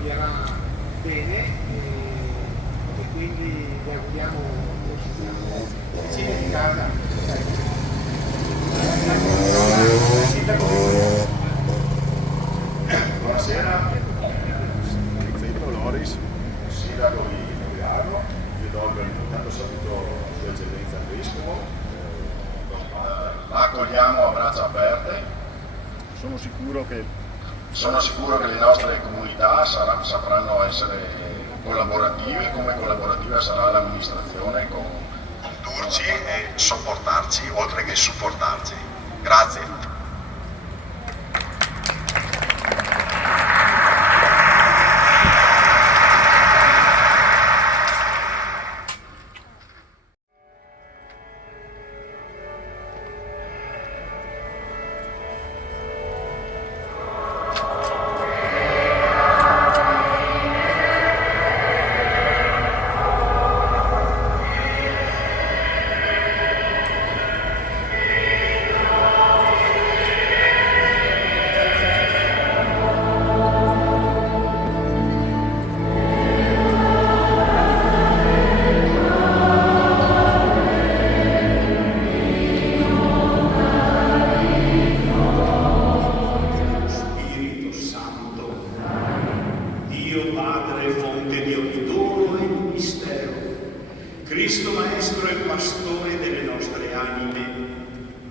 accoglierà bene e quindi vi auguriamo vicini di casa. Buonasera, Zitto Loris, sindaco di Noviano. Vi do il benvenuto, saluto Sua Eccellenza il Vescovo. La accogliamo a braccia aperte. Sono sicuro che le nostre comunità sapranno essere collaborative, come collaborativa sarà l'amministrazione con condurci e sopportarci oltre che supportarci. Grazie. Cristo Maestro e Pastore delle nostre anime,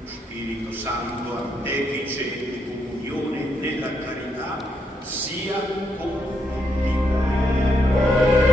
lo Spirito Santo, artefice di comunione nella carità, sia con tutti voi.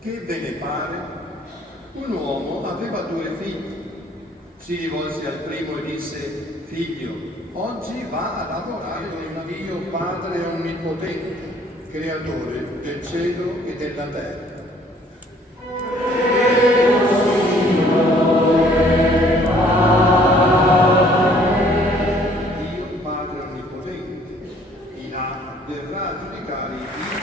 Che ve ne pare? Un uomo aveva 2 figli. Si rivolse al primo e disse: figlio, oggi va a lavorare con Dio Padre Onnipotente, creatore del cielo e della terra. Dio Padre Onnipotente, in là verrà a giudicare i figli.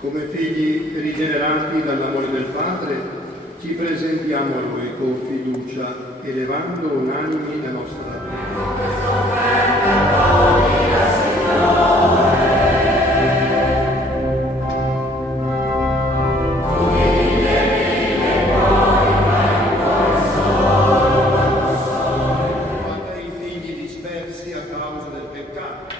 Come figli rigenerati dall'amore del Padre, ci presentiamo a Lui con fiducia, elevando unanimi la nostra preghiera. Guarda i figli dispersi a causa del peccato,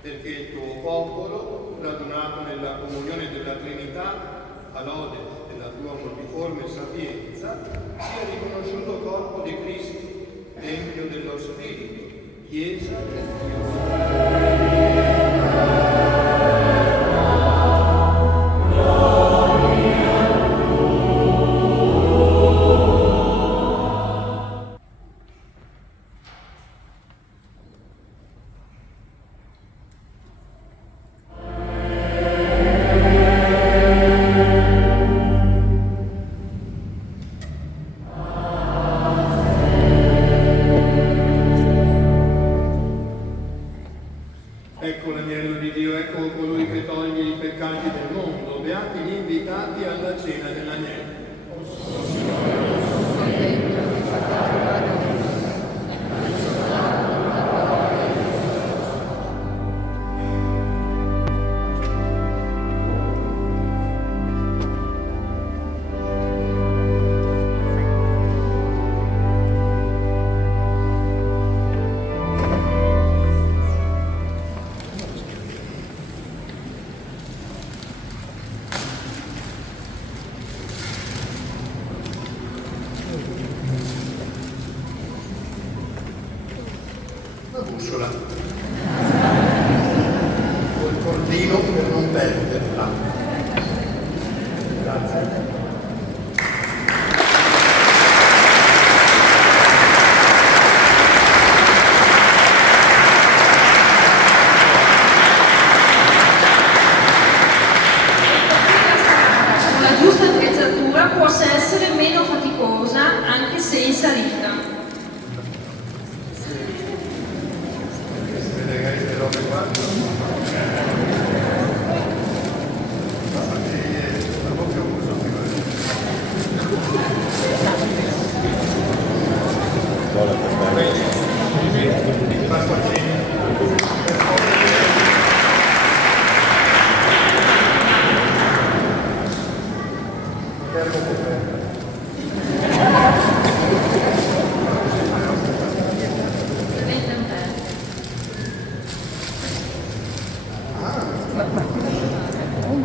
perché il tuo popolo, radunato nella comunione della Trinità, a lode della tua multiforme sapienza, sia riconosciuto corpo di Cristo, Tempio dello Spirito, Chiesa del Dio. una bussola, col cordino per non perderla. Grazie. La giusta attrezzatura possa essere meno faticosa anche se in salita.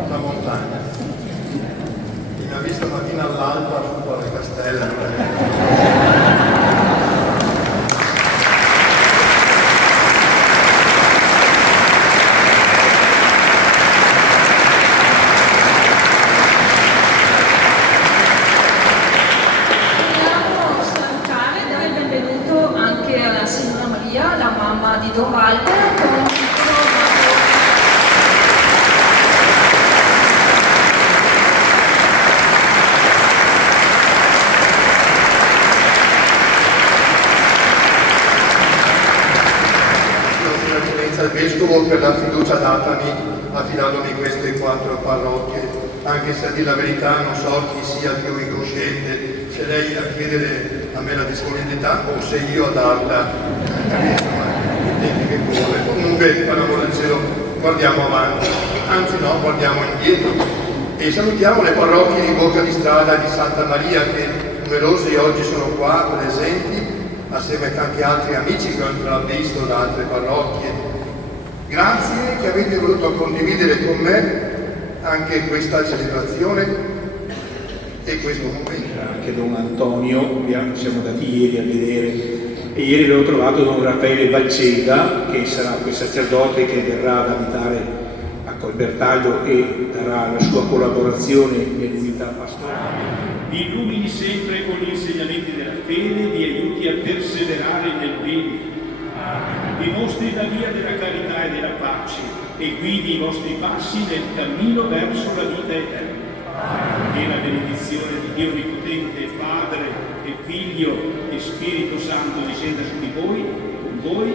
La montagna. Chi mi ha visto mattina all'alba su Torre Castella. Vogliamo salutare e dare il benvenuto anche alla signora Maria, la mamma di Don Walter, con un piccolo Eccellenza il Vescovo per la fiducia datami affidandomi queste 4 parrocchie, anche se a dire la verità non so chi sia più incosciente, se lei a chiedere a me la disponibilità o se io a darla, i tempi che corre. Comunque, per l'amore del cielo, guardiamo avanti, anzi no, guardiamo indietro e salutiamo le parrocchie di Bocca di Strada e di Santa Maria che numerosi oggi sono qua presenti assieme a tanti altri amici che ho intravisto da altre parrocchie. Grazie che avete voluto condividere con me anche questa celebrazione e questo momento. Anche Don Antonio, siamo andati ieri a vedere e ieri abbiamo trovato Don Raffaele Bacceda, che sarà quel sacerdote che verrà ad abitare a Colbertaglio e darà la sua collaborazione nell'unità pastorale. Vi illumini sempre con gli insegnamenti della fede, vi aiuti a perseverare nel bene. Vi mostri la via della carità e della pace e guidi i vostri passi nel cammino verso la vita eterna. E la benedizione di Dio Onnipotente, Padre e Figlio e Spirito Santo discenda su di voi, con voi